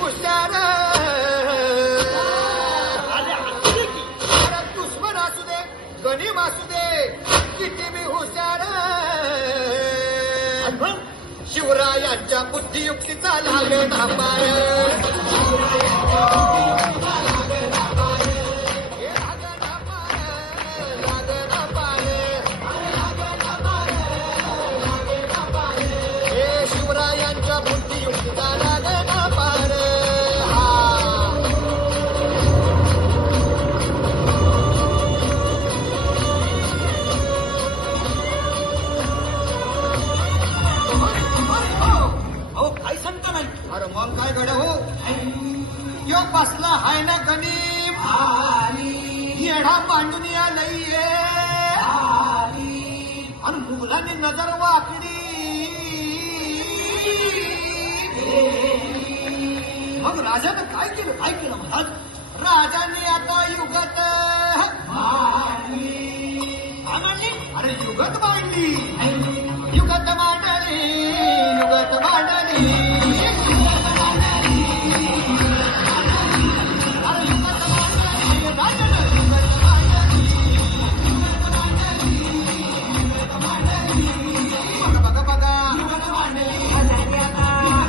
हुशार अरे दुश्मन असू दे गणिम असू दे किती बी हुशार शिवरायांच्या बुद्धियुक्तीचा लागला पाय शिवरायांच्या बुद्धियुक्तीचा लागला पार अहो काही सांगता नाही. अरे मग काय गड हो यो बसला हाय ना गणिम येढा मांडून या नाहीये आणि मुघलांनी नजर वाकडी मग राजानं काय केलं महाराज राजाने आता युगत मांडली अरे युगत मांडली युगत मांडली युगत मांडली अरे युगत मांडली राजानं युगत मांडली बघा बघा युगत मांडली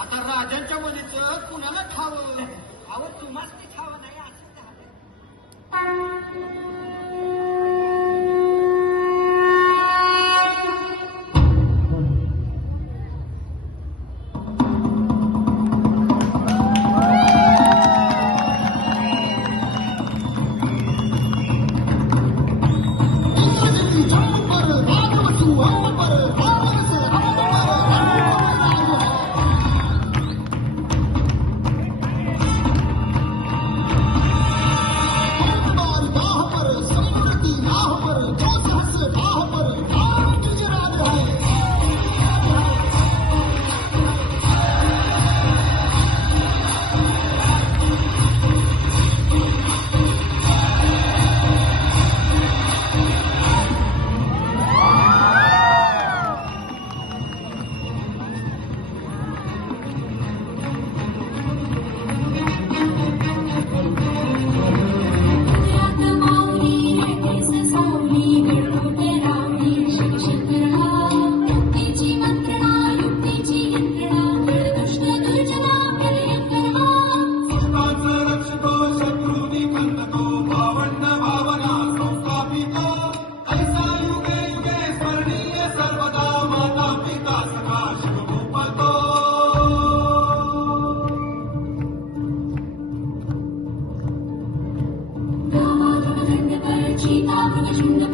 आता राजांच्या मुलीचं कुणाला ठावं अहो तुम्हाच ते खावं नाही असं झालं. Chita,